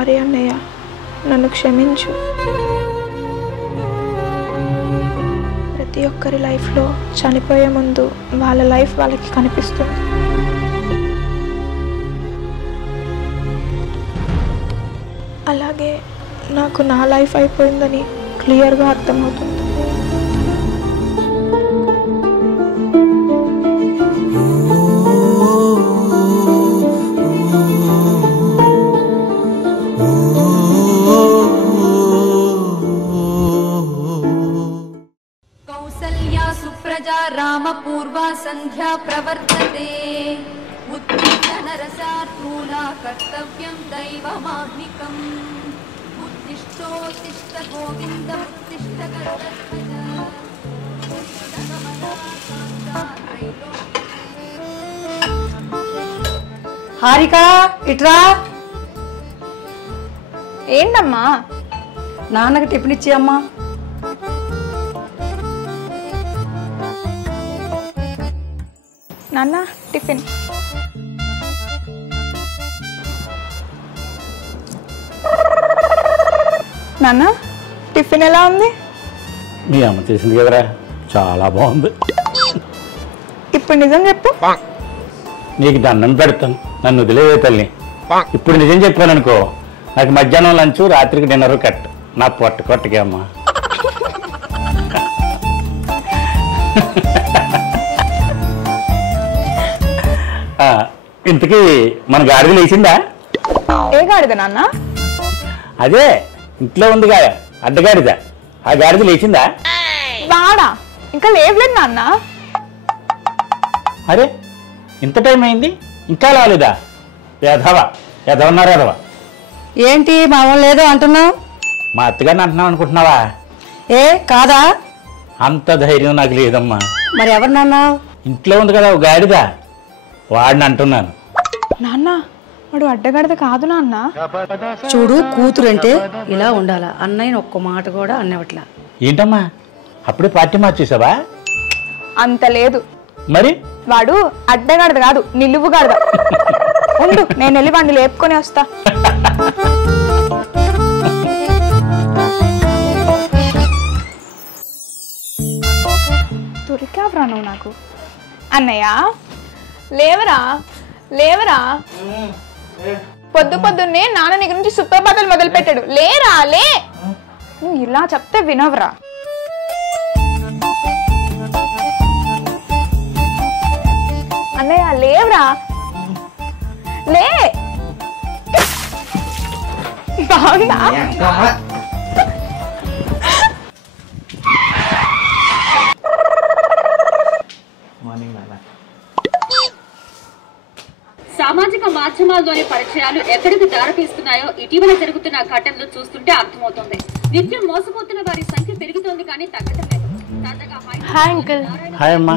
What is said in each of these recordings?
Sorry అన్నయ్య, నన్ను క్షమించు. ప్రతి ఒక్కరి లైఫ్లో చనిపోయే ముందు వాళ్ళ లైఫ్ వాళ్ళకి కనిపిస్తుంది. అలాగే నాకు నా లైఫ్ అయిపోయిందని క్లియర్గా అర్థమవుతుంది. रामपूर्वा संध्या प्रवर्तते उत्तिष्ठ नरसार्दूला कर्तव्यं दैवमाह्निकम् उत्तिष्ठोत्तिष्ठ गोविन्द उत्तिष्ठ गरुडध्वज హారిక ఇట్రా. ఏంటమ్మా? నాన్నకి టిఫిన్ ఇచ్చేయమ్మా. నాన్న టిఫిన్. నాన్న టిఫిన్ ఎలా ఉంది? మీ అమ్మ చేసింది కదరా, చాలా బాగుంది. ఇప్పుడు నిజం చెప్పు. నీకు దండం పెడతాను, నన్ను వదిలేవే తల్లి. ఇప్పుడు నిజం చెప్పాననుకో, నాకు మధ్యాహ్నం లంచ్, రాత్రికి డిన్నర్ కట్. నా పొట్ట కొట్టకే అమ్మా. ఇంతకీ మన గాడిద లేచిందా? ఏ గాడిద నాన్న? అదే ఇంట్లో ఉందిగా అడ్డగాడిద, ఆ గాడిద లేచిందా? వాడా? ఇంకా లేవలేదు నాన్న. అరే ఇంత టైం అయింది ఇంకా రాలేదా? ఎదవా ఎదవన్నారు ఎదవా. ఏంటి మామూలు లేదో అంటున్నావు? మా అత్తగారిని అంటున్నావు అనుకుంటున్నావా? ఏ కాదా? అంత ధైర్యం నాకు లేదమ్మా. మరి ఎవరినన్నావు? ఇంట్లో ఉంది కదా ఒక గాడిద, వాడిని అంటున్నాను. నాన్న వాడు అడ్డగాడిద కాదు నాన్న. చూడు, కూతురంటే ఇలా ఉండాలా. అన్నయ్యని ఒక్క మాట కూడా అన్నవట్లా. ఏంటమ్మా అప్పుడే పార్టీ మార్చేసావా? అంత లేదు. మరి వాడు అడ్డగాడిద కాదు, నిలువు గాడిద. ఉండు, నేను వెళ్ళి వాడిని లేపుకొని వస్తా. దొరికావరా నువ్వు నాకు. అన్నయ్య లేవరా లేవరా. పొద్దు పొద్దున్నే నాన్న నీ గురించి సుప్రభాతాలు మొదలు పెట్టాడు. లేరా లే. నువ్వు ఇలా చెప్తే వినవరా. అన్నయ్య లేవరా లే. బాగుందా? సామాజిక మాధ్యమాల్లోని పరిచయాలు ఎక్కడికి దారితీస్తున్నాయో ఇటీవల జరుగుతున్న ఘటనలు చూస్తుంటే అర్థమవుతుంది. నిత్యం మోసపోతున్న వారి సంఖ్య పెరుగుతోంది కానీ తగ్గడం లేదు. Hi uncle. హాయ్ అమ్మా.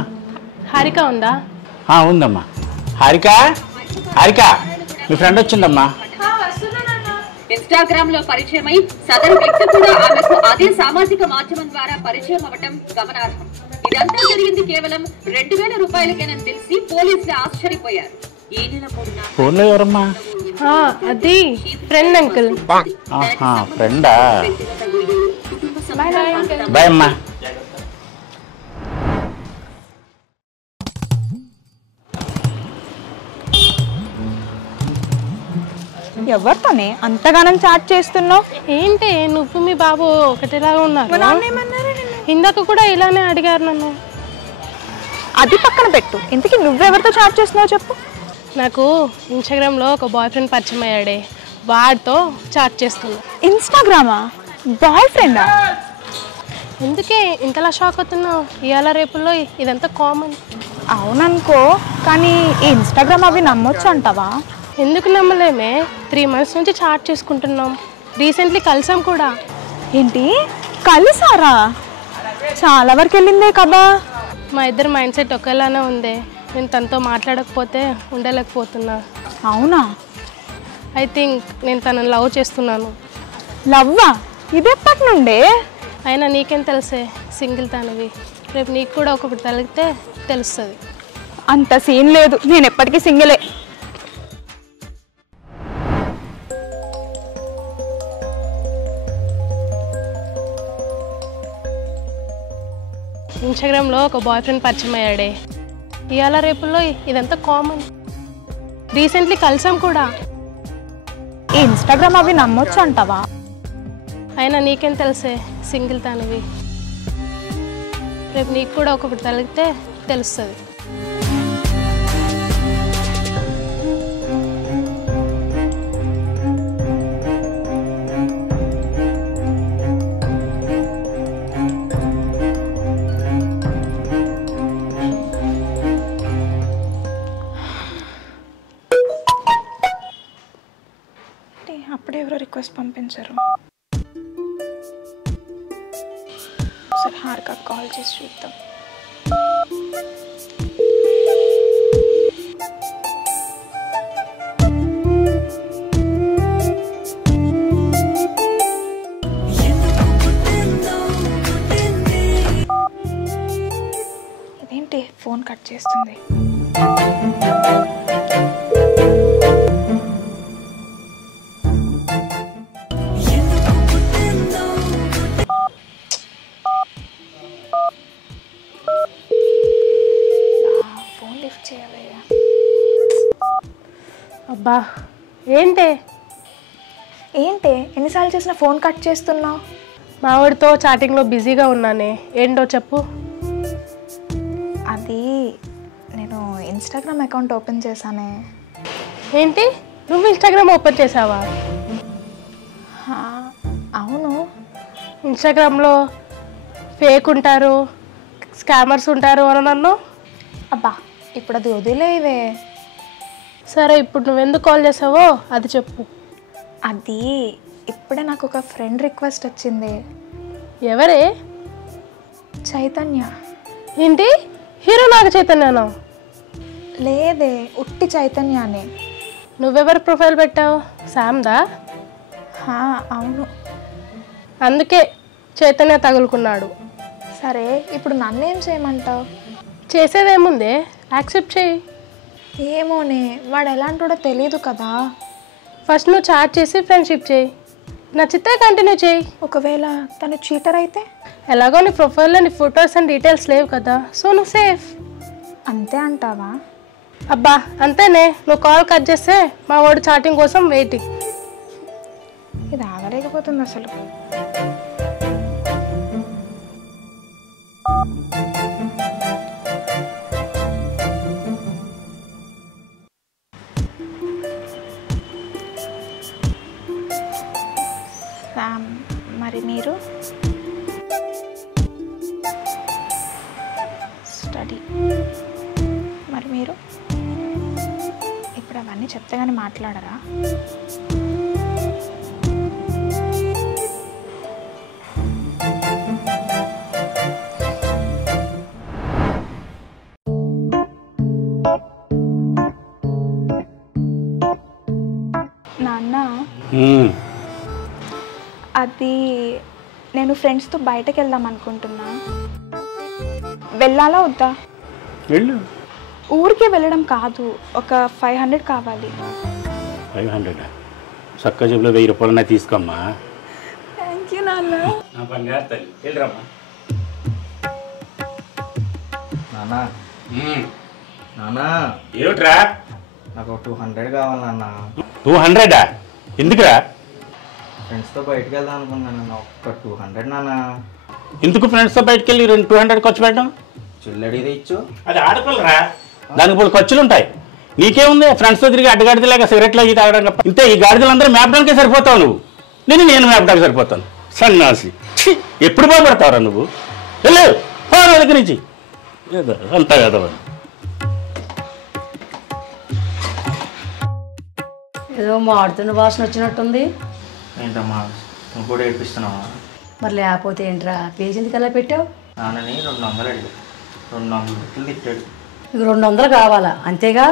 హారిక ఉందా? ఉందమ్మా. హారిక హారిక మీ ఫ్రెండ్ వచ్చిందమ్మా. ఇన్స్టాగ్రామ్ లో పరిచయమై సదరు వ్యక్తి కూడా ఆమెకు అదే సామాజిక మాధ్యమం ద్వారా పరిచయం అవ్వటం గమనార్హం. ఇదంతా జరిగింది కేవలం 2000 రూపాయలకేనని తెలిసి పోలీసులు ఆశ్చర్యపోయారు. ఫోన్లో ఎవరమ్మా? అది ఫ్రెండ్ అంకుల్. ఫ్రెండా? బాయ్ అమ్మా. ఎవరితోనే అంతగానం చాట్ చేస్తున్నావు? ఏంటి నువ్వు మీ బాబు ఒకటిలాగా ఉన్నారు? ఇందాక కూడా ఇలానే అడిగారు నన్ను. అది పక్కన పెట్టు, ఇంతకీ నువ్వెవరితో చాట్ చేస్తున్నావు చెప్పు. నాకు ఇన్స్టాగ్రామ్లో ఒక బాయ్ ఫ్రెండ్ పరిచయం అయ్యాడే, వాడితో చాట్ చేస్తున్నా. ఇన్స్టాగ్రామా? బాయ్ ఫ్రెండా? ఎందుకే ఇంతలా షాక్ అవుతున్నావు? ఇవాళ రేపుల్లో ఇదంతా కామన్. అవుననుకో, కానీ ఈ ఇన్స్టాగ్రామ్ అవి నమ్మొచ్చు అంటావా? ఎందుకు నమ్మలేమే? 3 months నుంచి చాట్ చేసుకుంటున్నాం. రీసెంట్లీ కలిసాం కూడా. ఏంటి కలిసారా? చాలా వరకు వెళ్ళిందే కదా. మా ఇద్దరు మైండ్ సెట్ ఒకేలానే ఉంది. నేను తనతో మాట్లాడకపోతే ఉండలేకపోతున్నా. అవునా? ఐ థింక్ నేను తనని లవ్ చేస్తున్నాను. లవ్వా? ఇది ఎప్పటి నుండే? అయినా నీకేం తెలిసే, సింగిల్ తనవి. రేపు నీకు కూడా ఒకటి తగిలితే తెలుస్తుంది. అంత సీన్ లేదు, నేను ఎప్పటికీ సింగిలే. ఇన్స్టాగ్రామ్లో ఒక బాయ్ ఫ్రెండ్ పరిచయం అయ్యాడే. ఇవాళ రేపుల్లో ఇదంతా కామన్. రీసెంట్లీ కలిసాం కూడా. ఈ ఇన్స్టాగ్రామ్ అవి నమ్మొచ్చు అంటావా? అయినా నీకేం తెలిసే, సింగిల్ తానివి. రేపు నీకు కూడా ఒక్కొక్కటి తగిలితే తెలుస్తుంది. అప్పుడే ఎవరో రిక్వెస్ట్ పంపించారు. ఒకసారి హారిక కాల్ చేసి చూద్దాం. ఇదేంటి ఫోన్ కట్ చేస్తుంది? అబ్బా ఏంటి ఎన్నిసార్లు చేసినా ఫోన్ కట్ చేస్తున్నావు? మావాడితో చాటింగ్లో బిజీగా ఉన్నానే. ఏంటో చెప్పు. అది నేను ఇన్స్టాగ్రామ్ అకౌంట్ ఓపెన్ చేశానే. ఏంటి, నువ్వు ఇన్స్టాగ్రామ్ ఓపెన్ చేసావా? అవును. ఇన్స్టాగ్రామ్లో ఫేక్ ఉంటారు, స్కామర్స్ ఉంటారు అని నన్ను. అబ్బా ఇప్పుడు అది వదిలేవే. సరే, ఇప్పుడు నువ్వెందుకు కాల్ చేసావో అది చెప్పు. అది ఇప్పుడే నాకు ఒక ఫ్రెండ్ రిక్వెస్ట్ వచ్చింది. ఎవరే? చైతన్య. ఏంటి, హీరో నాగ చైతన్యనా? లేదే, ఉట్టి చైతన్యానే. నువ్వెవరు ప్రొఫైల్ పెట్టావు? శామ్దా? అవును. అందుకే చైతన్య తగులుకున్నాడు. సరే, ఇప్పుడు నన్నేం చేయమంటావు? చేసేదేముందే, యాక్సెప్ట్ చేయి. ఏమోనే, వాడు ఎలాంటివాడో తెలియదు కదా. ఫస్ట్ నువ్వు చాట్ చేసి ఫ్రెండ్షిప్ చేయి, నచ్చితే కంటిన్యూ చేయి. ఒకవేళ తను చీటర్ అయితే? ఎలాగో నీ ప్రొఫైల్లో నీ ఫొటోస్ అండ్ డీటెయిల్స్ లేవు కదా, సో నువ్వు సేఫ్. అంతే అంటావా? అబ్బా అంతేనే. నువ్వు కాల్ కట్ చేస్తే మా వాడు చాటింగ్ కోసం వెయిటింగ్. ఇది ఆగలేకపోతుంది అసలు. మరి మీరు? స్టడీ. మరి మీరు ఇప్పుడు అవన్నీ చెప్తే కానీ మాట్లాడరా? నాన్న, అది నేను ఫ్రెండ్స్తో బయటకు వెళ్దాం అనుకుంటున్నా. వెళ్ళాలా వద్దా? వెళ్ళు. ఊరికే వెళ్ళడం కాదు, ఒక 500 కావాలి. 500? చక్క జేబులో 1000 రూపాయలన్నా తీసుకోమ్మా. థ్యాంక్ యూ నాన్న. నా బంగారు తల్లి, వెళ్ళరమ్మా. నానా నానా ఏమిట్రా? నాకు 200 కావాలి నాన్న. 200? ఎందుకురా? ఫ్రెండ్స్తో బయటకు వెళ్దాం అనుకున్నాను. ఒక్క 200 నానా. ఎందుకు ఫ్రెండ్స్తో బయటకు వెళ్ళి 200 ఖర్చు పెట్టడం? చిల్లడిది ఇచ్చు. అది ఆడపిల్లరా, దానికి ఇప్పుడు ఖర్చులు ఉంటాయి. నీకేముంది, ఫ్రెండ్స్తో తిరిగి అడ్డగాడిదలేక సిగరెట్లు అవి తాగడం తప్ప. ఇంతే, ఈ గాడిదలందరూ మేపడానికే సరిపోతావు నువ్వు. నేను మేపడానికి సరిపోతాను. సన్నాసి, ఎప్పుడు బాగుపడతావురా నువ్వు? వెళ్ళు దగ్గర నుంచి. అంతా కదా. ఏదో మాడుతున్న వాసన వచ్చినట్టుంది. ఏంటమ్మా, నువ్వు కూడా ఏడిపిస్తున్నావా? మరి లేకపోతే ఏంట్రా, పేజ్ ఎందుకు అలా పెట్టావు? నాన్నని 200 అడిగి 200 బిట్లు తిట్టాడు. నీకు 200 కావాలా, అంతేగా?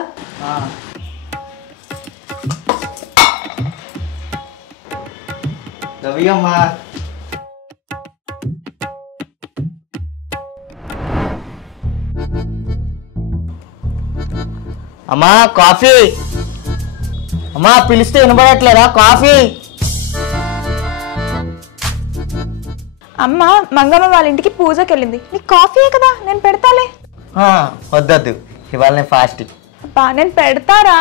రవి అమ్మా. అమ్మా కాఫీ. అమ్మా పిలిస్తే వినబడట్లేదా? కాఫీ. అమ్మ మంగమ్మ వాళ్ళ ఇంటికి పూజకి వెళ్ళింది. నీకు కాఫీయే కదా, నేను పెడతాలే. వద్దొద్దు, ఇవాళ నేను ఫాస్టింగ్. అబ్బా నేను పెడతారా?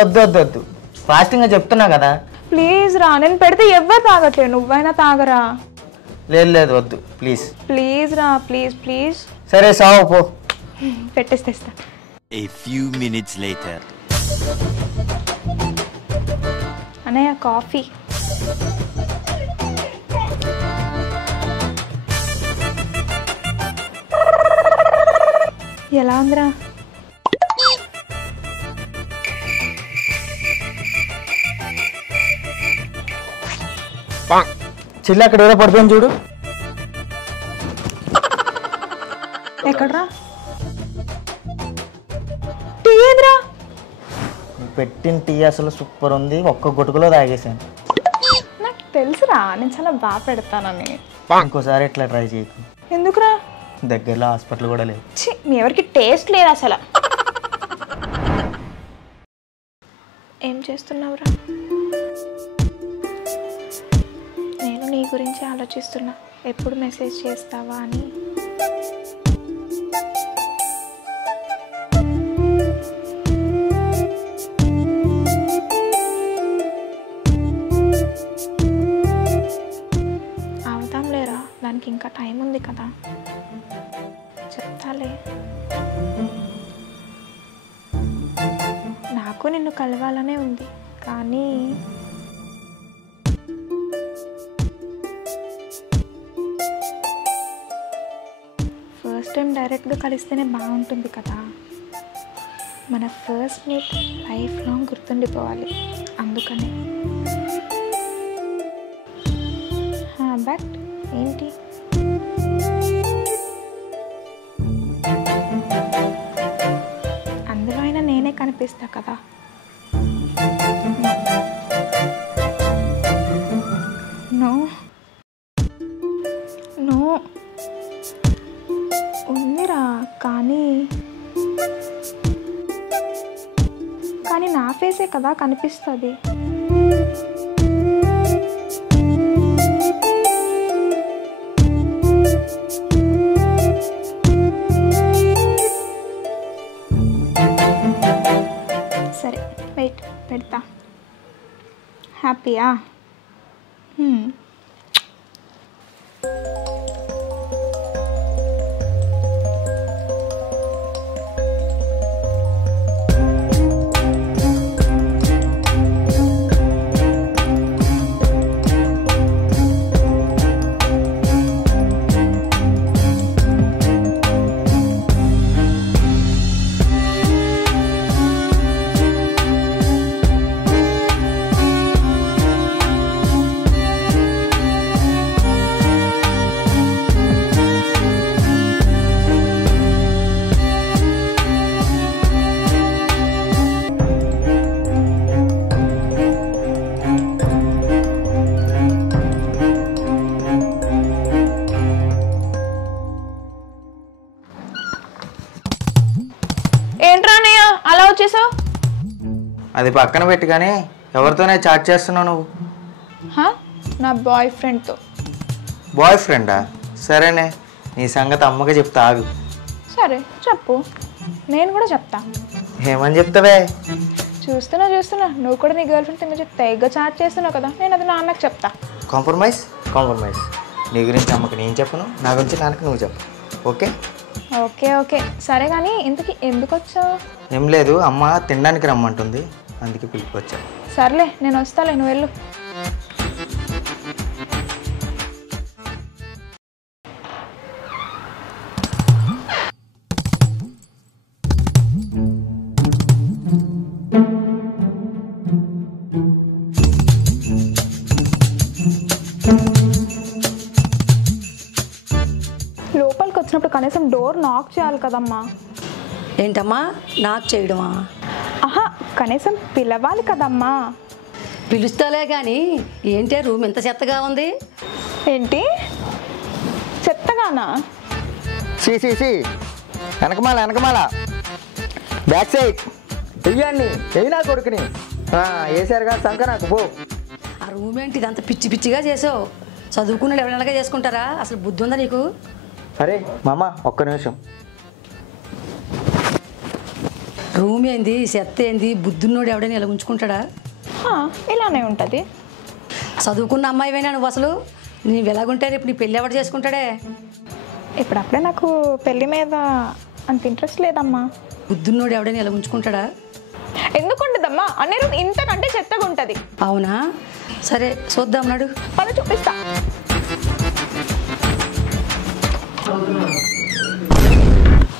వద్దు ఫాస్టింగ్ చెప్తున్నా కదా. ప్లీజ్ రా, నేను పెడితే ఎవ్వరు తాగట్లేదు, నువ్వైనా తాగరా. లేదు వద్దు ప్లీజ్. ప్లీజ్ రా, ప్లీజ్ ప్లీజ్. సరే సావు పో. పెట్టేస్తా. A few minutes later. అన్నయ్య కాఫీ. ఎలా ఉందిరా? చిల్లి అక్కడ ఏదో పడిపోయింది చూడు. ఎక్కడ్రా? టీ ఏదిరా? పెట్టిన టీ అసలు సూపర్ ఉంది, ఒక్క గుటుకులో తాగేసాను. నాకు తెలుసురా, నేను చాలా బాగా పెడతానని. ఇంకోసారి ఇట్లా ట్రై చేయకు. ఎందుకురా? దగ్గరలో హాస్పిటల్ కూడా లేదు. మీ ఎవరికి టేస్ట్ లేదు అసలు. ఏం చేస్తున్నావురా? నేను నీ గురించి ఆలోచిస్తున్నా, ఎప్పుడు మెసేజ్ చేస్తావా అని. అవుతాంలేరా, దానికి ఇంకా టైం ఉంది కదా, చెప్తాలే. నాకు నిన్ను కలవాలనే ఉంది, కానీ ఫస్ట్ టైం డైరెక్ట్గా కలిస్తేనే బాగుంటుంది కదా. మన ఫస్ట్ మీట్ లైఫ్ లాంగ్ గుర్తుండిపోవాలి, అందుకనే. బట్ ఏంటి, అందులో అయినా నేనే కనిపిస్తా కదా. నో నో ఉందిరా, కానీ నా ఫేసే కదా కనిపిస్తుంది. సరే వెయిట్, పెడతా. హ్యాపీయా? అది పక్కన పెట్టి, కానీ ఎవరితోనే చాట్ చేస్తున్నావు నువ్వు? నా బాయ్ ఫ్రెండ్తో. బాయ్ ఫ్రెండా? సరేనే, నీ సంగతి అమ్మగా చెప్తా, ఆగు. సరే చెప్పు, నేను కూడా చెప్తా. ఏమని చెప్తావే? చూస్తున్నా నువ్వు కూడా నీ గర్ల్ ఫ్రెండ్ తిన్న తెగ చాట్ చేస్తున్నావు కదా, నేను అది నాన్నకు చెప్తా. కాంప్రమైజ్. నీ గురించి అమ్మకి నేను చెప్పను, నా గురించి నాన్నకి నువ్వు చెప్పు. ఓకే ఓకే సరే, కానీ ఇంతకీ ఎందుకు వచ్చావు? ఏం లేదు, అమ్మ తినడానికి రమ్మంటుంది, అందుకే పిలుపుకొచ్చా. సర్లే నేను వస్తాలే, నువ్వు వెళ్ళు. లోపలికి వచ్చినప్పుడు కనీసం డోర్ నాక్ చేయాలి కదమ్మా. ఏంటమ్మా నాక్ చేయడమా? ఆహా, కనీసం పిలవాలి కదమ్మా. పిలుస్తాలే కానీ ఏంటే రూమ్ ఎంత చెత్తగా ఉంది? ఏంటి చెత్తగానా? వెనకమాల బ్యాక్ సైడ్ వెయ్యండి, వెయ్యి నా కొడుకుని వేసారుగా సంక నాకు పో. ఆ రూమ్ ఏంటి ఇదంతా పిచ్చిగా చేసావు? చదువుకున్నాడు ఎవరైనా చేసుకుంటారా? అసలు బుద్ధి ఉందా నీకు? అరే మామ ఒక్క నిమిషం. రూమ్ ఏంది, చెత్త ఏంది, బుద్ధున్నోడు ఎవడైనా ఇలా ఉంచుకుంటాడా? ఇలానే ఉంటుంది. చదువుకున్న అమ్మాయివైనా నువ్వు అసలు నువ్వు ఎలాగుంటే రేపు నీ పెళ్ళి ఎవరు చేసుకుంటాడే? ఇప్పుడప్పుడే నాకు పెళ్లి మీద అంత ఇంట్రెస్ట్ లేదమ్మా. బుద్ధున్నోడు ఎవడైనా ఇలా ఉంచుకుంటాడా? ఎందుకుంటుందమ్మా? అనే రూమ్ ఇంతకంటే చెత్తగా ఉంటుంది. అవునా? సరే చూద్దాం నాడు. పని చూపిస్తా.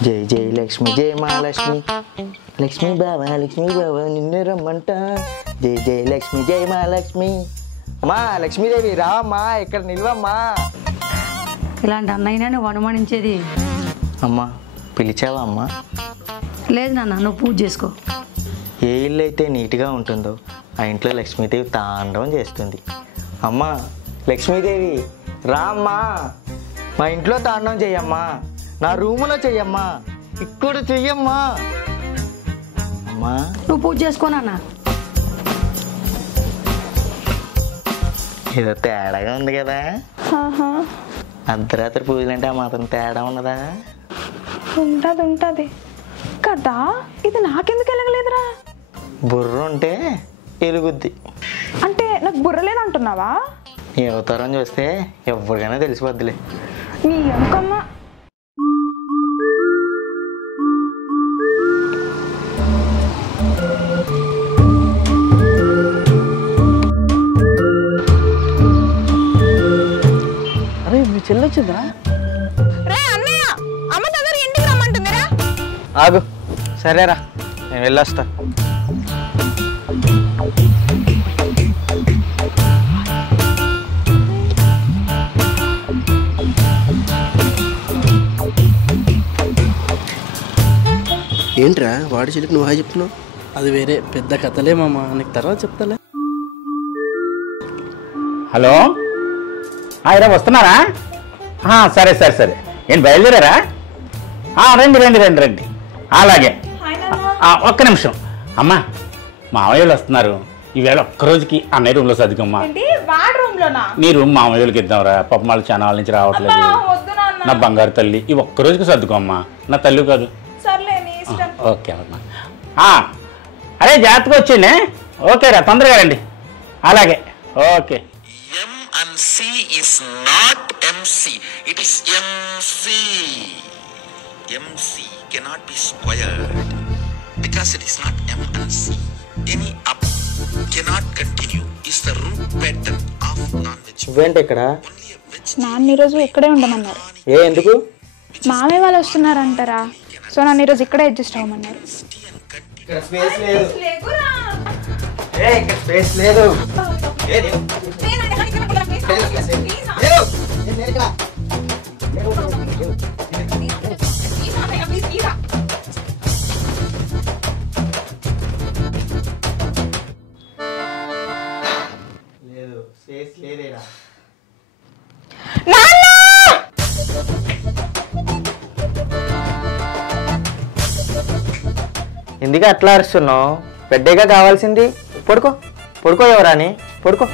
జై జై లక్ష్మి జై మహాలక్ష్మి, లక్ష్మీ బాబా నిన్ను రమ్మంట. జై జై లక్ష్మి జై మహాలక్ష్మి. అమ్మా లక్ష్మీదేవి రావమ్మా, ఇక్కడ నిల్వమ్మా. ఇలాంటి అన్నయ్యనే నువ్వు అనుమానించేది? అమ్మా పిలిచావా అమ్మా? లేదు నాన్న, నువ్వు పూజ చేసుకో. ఏ ఇల్లు అయితే నీట్గా ఉంటుందో ఆ ఇంట్లో లక్ష్మీదేవి తాండవం చేస్తుంది. అమ్మా లక్ష్మీదేవి రామ్మా, మా ఇంట్లో తాండవం చెయ్యమ్మా, నా రూములో చెయ్యమ్మా, ఇక్కడ చెయ్యమ్మా. అమ్మా నువ్వు పూజ చేసుకో నాన్న. ఏదో తేడాగా ఉంది కదా. అర్ధరాత్రి పూజలు అంటే ఆ మాత్రం తేడా ఉన్నదా? ఉంటుంది కదా. ఇది నాకెందుకు వెలగలేదురా? బుర్ర ఉంటే ఎలుగుద్ది. అంటే నాకు బుర్ర లేదంటున్నావా? నీ అవతారం చూస్తే ఎవరికైనా తెలిసిపోద్దిలే. నీ అంకమ్మ. అరే మీ చెల్లి వచ్చిందా? రే అన్నయ్య, అమ్మ దగ్గర ఇంటికి రమ్మంటుందిరా. ఆగు, సరేరా నేను వెళ్ళొస్తా. ఏంట్రా వాడి చెల్లికి నువ్వు హాయ్ చెప్తున్నావు? అది వేరే పెద్ద కథలే మామ, నీకు తర్వాత చెప్తాలే. హలో, ఇరా వస్తున్నారా? సరే సరే సరే. ఏంటి బయలుదేరారా? రండి రండి రండి రండి. అలాగే ఒక్క నిమిషం. అమ్మా మామయ్య వాళ్ళు వస్తున్నారు. ఈవేళ ఒక్కరోజుకి అన్నయ్య రూమ్లో సర్దుకమ్మా. నీ రూమ్ మామయ్య వాళ్ళకి ఇద్దాంరా, పాపం వాళ్ళు చాలా వాళ్ళ నుంచి రావట్లేదు. నా బంగారు తల్లి, ఈ ఒక్కరోజుకి సర్దుకోమ్మా. నా తల్లి కాదు. ఓకే అమ్మా. అరే జాగ్రత్తగా వచ్చిండే. ఓకే రా, తొందరగా రండి. అలాగే okay. M and C is not MC, it is MC. MC cannot be squared because it is not M and C. Any up cannot continue is the root pattern of non-veg. నువ్వేంటి ఇక్కడ? నాన్న ఈరోజు ఇక్కడే ఉండమన్నారు. ఎందుకు? మామయ్య వాళ్ళు వస్తున్నారంటారా, so నన్ను ఈరోజు ఇక్కడే అడ్జస్ట్ అవ్వమన్నారు. ఇక్కడ స్పేస్ లేదు. ఇక్కడ స్పేస్ లేదు. లేదు స్పేస్ లేదేరా. ఎందుకు అట్లా అరుస్తున్నావు? పెద్దగా కావాల్సింది. పడుకో పడుకో ఎవరాని, పడుకో.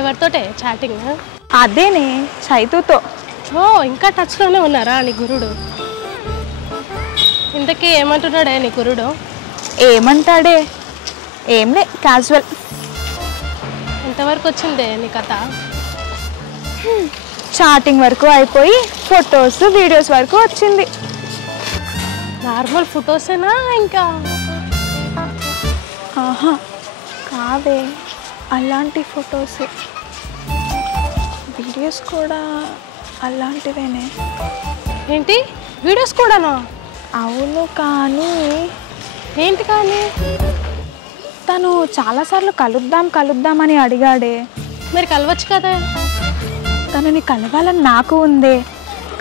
ఎవరితోటే చాటింగ్? అదేనే చైతుతో. ఇంకా టచ్లోనే ఉన్నారా నీ గురుడు? ఇంతకీ ఏమంటున్నాడే నీ గురుడు? ఏమంటాడే, ఏంలే క్యాజువల్. ఎంతవరకు వచ్చిందే నీ కథ? చాటింగ్ వరకు అయిపోయి ఫొటోస్ వీడియోస్ వరకు వచ్చింది. నార్మల్ ఫొటోసేనా ఇంకా? ఆహా కాదే, అలాంటి ఫొటోస్, వీడియోస్ కూడా అలాంటివేనే. ఏంటి వీడియోస్ కూడానా? అవును, కానీ ఏంటి కానీ? తను చాలాసార్లు కలుద్దామని అడిగాడే. మరి కలవచ్చు కదా. తనని కలవాలని నాకు ఉందే,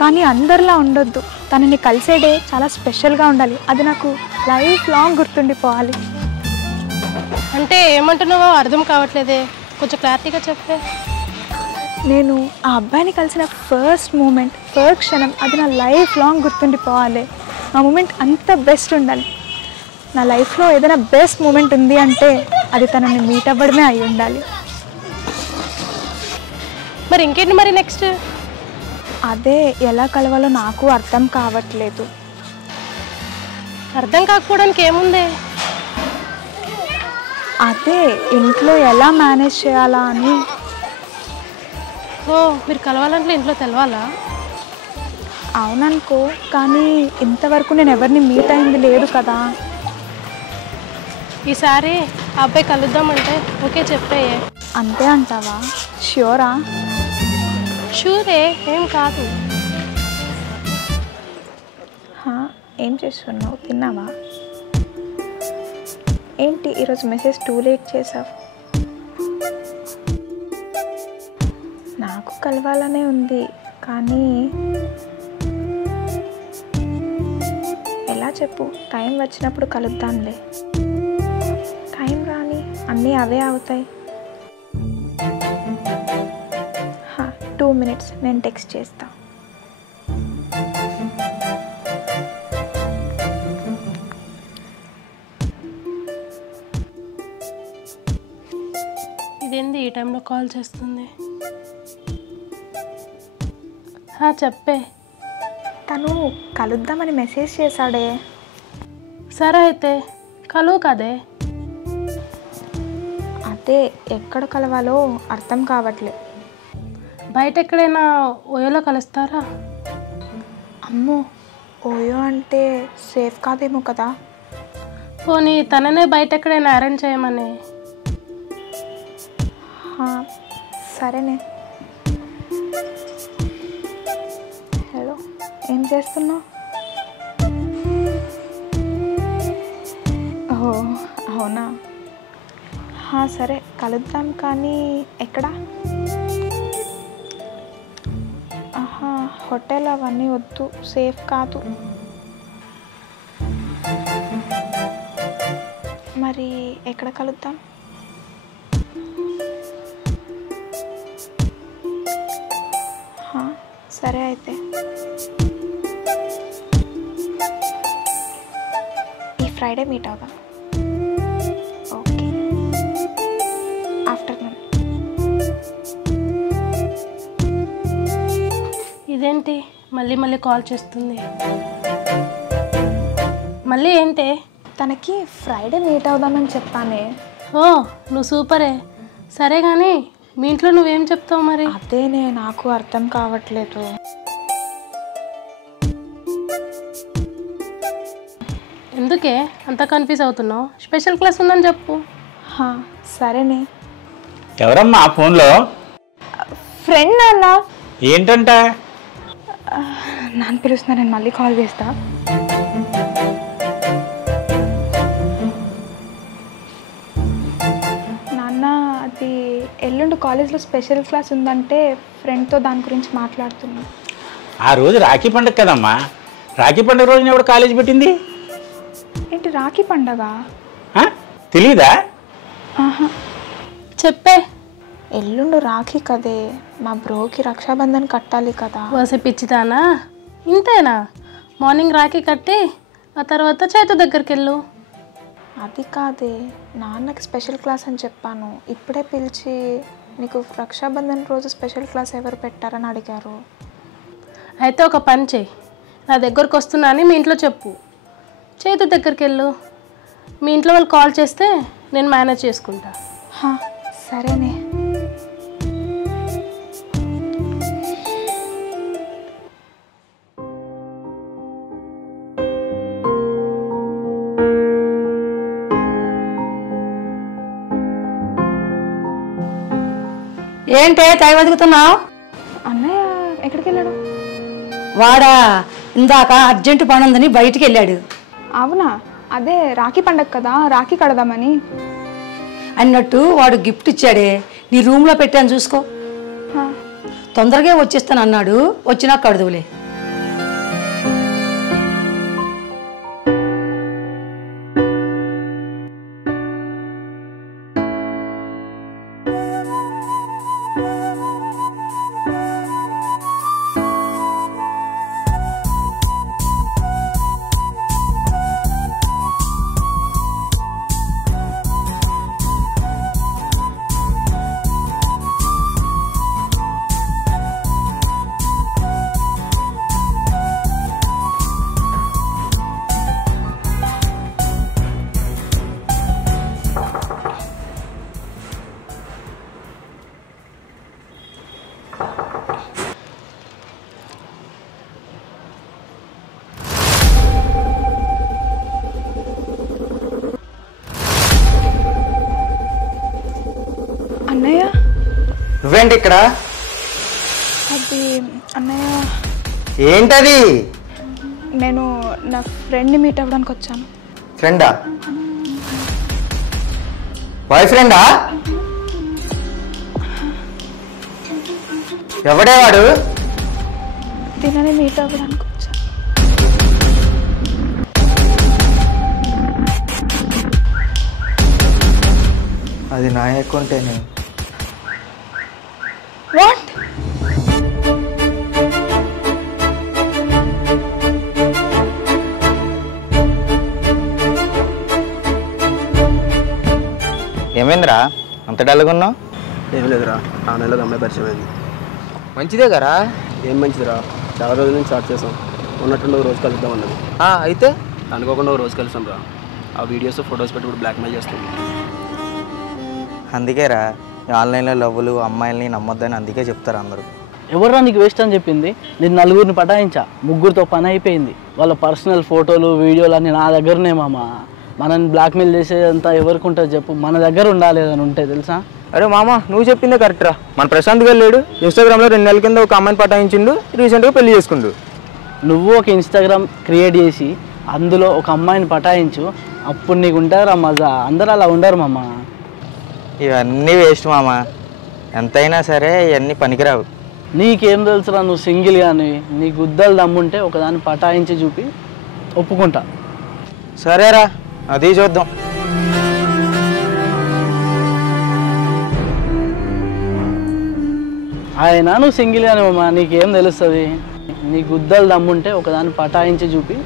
కానీ అందరిలా ఉండొద్దు. తనని కలిసేడే చాలా స్పెషల్గా ఉండాలి. అది నాకు లైఫ్ లాంగ్ గుర్తుండిపోవాలి. అంటే ఏమంటున్నావో అర్థం కావట్లేదే, కొంచెం క్లారిటీగా చెప్పే. నేను ఆ అబ్బాయిని కలిసిన ఫస్ట్ మూమెంట్, ఫస్ట్ క్షణం, అది నా లైఫ్ లాంగ్ గుర్తుండిపోవాలి. ఆ మూమెంట్ అంత బెస్ట్ ఉండాలి. నా లైఫ్లో ఏదైనా బెస్ట్ మూమెంట్ ఉంది అంటే అది తనని మీట్ అవ్వడమే అయి ఉండాలి. మరి ఇంకేంటి మరి నెక్స్ట్? అదే ఎలా కలవాలో నాకు అర్థం కావట్లేదు. అర్థం కాకపోవడానికి ఏముంది? అదే ఇంట్లో ఎలా మేనేజ్ చేయాలా అని. ఓ, మీరు కలవాలంటే ఇంట్లో తెలవాలా? అవుననుకో, కానీ ఇంతవరకు నేను ఎవరిని మీట్ అయింది లేదు కదా. ఈసారి ఆ అబ్బాయి కలుద్దామంటే ఓకే చెప్పేయే. అంతే అంటావా? ష్యూరా? షూరే, ఏం కాదు. ఏం చేస్తున్నావు? తిన్నావా? ఏంటి ఈరోజు మెసేజ్ టూ లేట్ చేసావు? నాకు కలవాలనే ఉంది, కానీ ఎలా చెప్పు? టైం వచ్చినప్పుడు కలుద్దాంలే. టైం రాని అన్నీ అవే అవుతాయి. 2 minutes, నేను టెక్స్ట్ చేస్తా. ఇదేంది ఈ టైంలో కాల్ చేస్తుంది? చెప్పే. తను కలుద్దామని మెసేజ్ చేశాడే. సరే అయితే కలువు కదే. అదే ఎక్కడ కలవాలో అర్థం కావట్లే. బయట ఎక్కడైనా ఓయోలో కలుస్తారా? అమ్మో, ఓయో అంటే సేఫ్ కాదేమో కదా. పోనీ తననే బయట ఎక్కడైనా అరేంజ్ చేయమని. సరేనే. హలో, ఏం చేస్తున్నావు? ఓహో అవునా. సరే కలుద్దాం, కానీ ఎక్కడ? హోటల్ అవన్నీ వద్దు, సేఫ్ కాదు. మరి ఎక్కడ కలుద్దాం? సరే అయితే ఈ ఫ్రైడే మీట్ అవుదాం. Okay, afternoon. ఇదేంటి మళ్ళీ మళ్ళీ కాల్ చేస్తుంది? మళ్ళీ ఏంటి? తనకి ఫ్రైడే మీట్ అవుదామని చెప్పానే. ఓ, నువ్వు సూపరే. సరే కానీ మీ ఇంట్లో నువ్వేం చెప్తావు మరి? అదేనే నాకు అర్థం కావట్లేదు. ఎందుకే అంత కన్ఫ్యూజ్ అవుతున్నావు? స్పెషల్ క్లాస్ ఉందని చెప్పు. సరేనే. ఎవరమ్మా ఆ ఫోన్లో? ఫ్రెండ్ నాన్న. ఏంటంట? నాన్న పిలుస్తున్నా, నేను మళ్ళీ కాల్ చేస్తా. నాన్న, అది ఎల్లుండి కాలేజ్లో స్పెషల్ క్లాస్ ఉందంటే ఫ్రెండ్తో దాని గురించి మాట్లాడుతున్నా. ఆ రోజు రాఖీ పండుగ కదమ్మా. రాఖీ పండుగ రోజున ఎవడు కాలేజ్ పెట్టింది? ఏంటి రాఖీ పండగ? తెలీదా? చెప్పే. ఎల్లుండి రాఖీ కదే, మా బ్రోకి రక్షాబంధన్ కట్టాలి కదా. వసే పిచ్చిదానా, ఇంతేనా? మార్నింగ్ రాఖీ కట్టి ఆ తర్వాత చేతు దగ్గరికి వెళ్ళు. అది కాదే, నాన్నకి స్పెషల్ క్లాస్ అని చెప్పాను. ఇప్పుడే పిలిచి నీకు రక్షాబంధన్ రోజు స్పెషల్ క్లాస్ ఎవరు పెట్టారని అడిగారు. అయితే ఒక పని చేయి, నా దగ్గరకు వస్తున్నా అని మీ ఇంట్లో చెప్పు. చేతు దగ్గరికి వెళ్ళు. మీ ఇంట్లో వాళ్ళు కాల్ చేస్తే నేను మేనేజ్ చేసుకుంటా. సరేనే. ఏంటే తై బతుకుతున్నావు? అన్నయ్య ఎక్కడికి వెళ్ళాడు? వాడా ఇందాక అర్జెంటు పని ఉందని బయటికి వెళ్ళాడు. అవునా? అదే రాఖీ పండగ కదా, రాఖీ కడదామని. అన్నట్టు వాడు గిఫ్ట్ ఇచ్చాడే, నీ రూమ్లో పెట్టాను చూసుకో. తొందరగా వచ్చేస్తాను అన్నాడు, వచ్చినా కడుదువులే. అన్నయ్య నువ్వేంటి ఇక్కడ? అది అన్నయ్య, ఏంటది? నేను నా ఫ్రెండ్ని మీట్ అవ్వడానికి వచ్చాను. ఫ్రెండా? బాయ్ ఫ్రెండా? ఎవడే వాడు? తినని మీట్ అవ్వడానికి వచ్చాను. అది నా అకౌంటేనే. వాట్? ఏమైందిరా అంత డల్గా ఉన్నావు? ఏం లేదురా, ఆ నెలలో అమ్మాయి పరిచయం అయింది. మంచిదే కదా? ఏం మంచిదిరా, చాలా రోజుల నుంచి స్టార్ట్ చేసాం. ఉన్నట్టుండి ఒక రోజు కలుద్దాం అన్నది. అయితే అనుకోకుండా ఒక రోజు కలిసాం రా. ఆ వీడియోస్ ఫొటోస్ పెట్టి కూడా బ్లాక్మెయిల్ చేస్తుంది. అందుకేరా ఆన్లైన్లో లవ్వులు అమ్మాయిల్ని నమ్మొద్దని అందుకే చెప్తారు అందరూ. ఎవర్రా నీకు వేస్ట్ అని చెప్పింది? నేను నలుగురిని పటాయించా, ముగ్గురితో పని అయిపోయింది. వాళ్ళ పర్సనల్ ఫోటోలు వీడియోలు అన్నీ నా దగ్గరనే మామ. మనల్ని బ్లాక్మెయిల్ చేసేదంతా ఎవరికి ఉంటుంది చెప్పు? మన దగ్గర ఉండాలి అని ఉంటే తెలుసా? అరే మామ, నువ్వు చెప్పిందే కరెక్ట్ రా. మన ప్రశాంత్ గారు లేడు, ఇన్స్టాగ్రామ్లో 2 నెలల కింద ఒక అమ్మాయిని పటాయించిండు, రీసెంట్గా పెళ్లి చేసుకుండు. నువ్వు ఒక ఇన్స్టాగ్రామ్ క్రియేట్ చేసి అందులో ఒక అమ్మాయిని పటాయించు, అప్పుడు నీకు ఉంటారా మజా. అందరూ అలా ఉండరు మామ. ఇవన్నీ వేస్ట్ మామ, ఎంతైనా సరే ఇవన్నీ పనికిరావు. నీకేం తెలుసురా, నువ్వు సింగిల్ కానీ నీ గుద్దలు దమ్ముంటే ఒకదాన్ని పటాయించి చూపి ఒప్పుకుంటా. సరేరా, అది చూద్దాం. ఆయన నువ్వు సింగిల్ కానీ మామ, నీకేం తెలుస్తుంది? నీ గుద్దలు దమ్ముంటే ఒకదాన్ని పటాయించి చూపి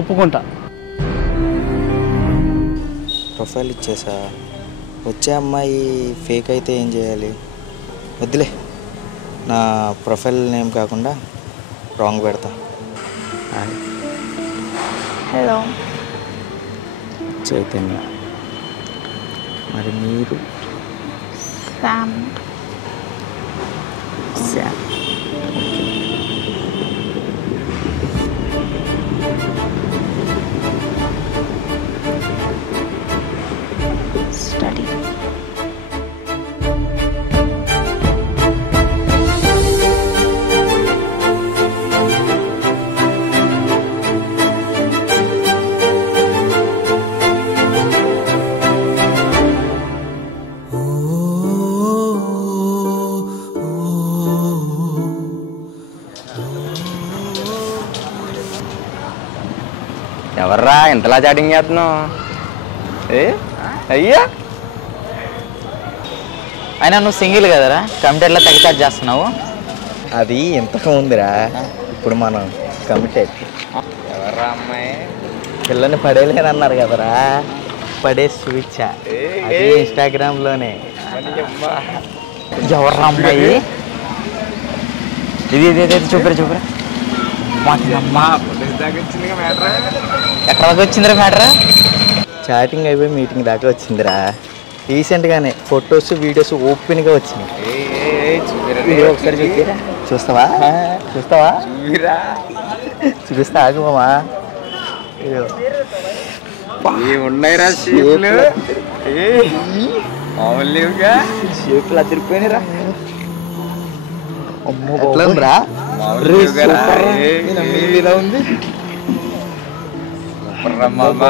ఒప్పుకుంటా. ప్రొఫైల్ ఇచ్చేసా, వచ్చే అమ్మాయి ఫేక్ అయితే ఏం చేయాలి? వద్దులే, నా ప్రొఫైల్ నేమ్ కాకుండా రాంగ్ పెడతా. హలో చైతన్య. మరి మీరు? శామ్. శామ్. స్టడీ. ఎవర్రా ఇంతలా చాటింగ్ చేస్తున్నావు? అయ్యా, అయినా నువ్వు సింగిల్ కదరా, కమిటెడ్లో తెగ చాట్ చేస్తున్నావు. అది ఇంతకు ఉందిరా, ఇప్పుడు మనం కమిటెడ్. ఎవర్రా అమ్మాయి? పిల్లని పడేలేనన్నారు కదరా, పడే చూపించా. అది ఇన్స్టాగ్రామ్లోనే. ఎవర్రా అమ్మాయి? ఇది ఇది ఇది చూపరా చూపరా. ఎక్కడికి వచ్చిందిరా మ్యాటర్? చాటింగ్ అయిపోయి మీటింగ్ దాకా వచ్చిందిరా. రీసెంట్గానే ఫొటోస్ వీడియోస్ ఓపెన్గా వచ్చినాయి. ఒకసారి చూపిరా. చూస్తావా? చూస్తావా? చూపిస్తా ఆగు మామా. ఉన్నాయిరా షేపులు అదిరిపోయినారా. ఎట్లా ఉందిరా ఇలా ఉంది సూపర్ రా మామ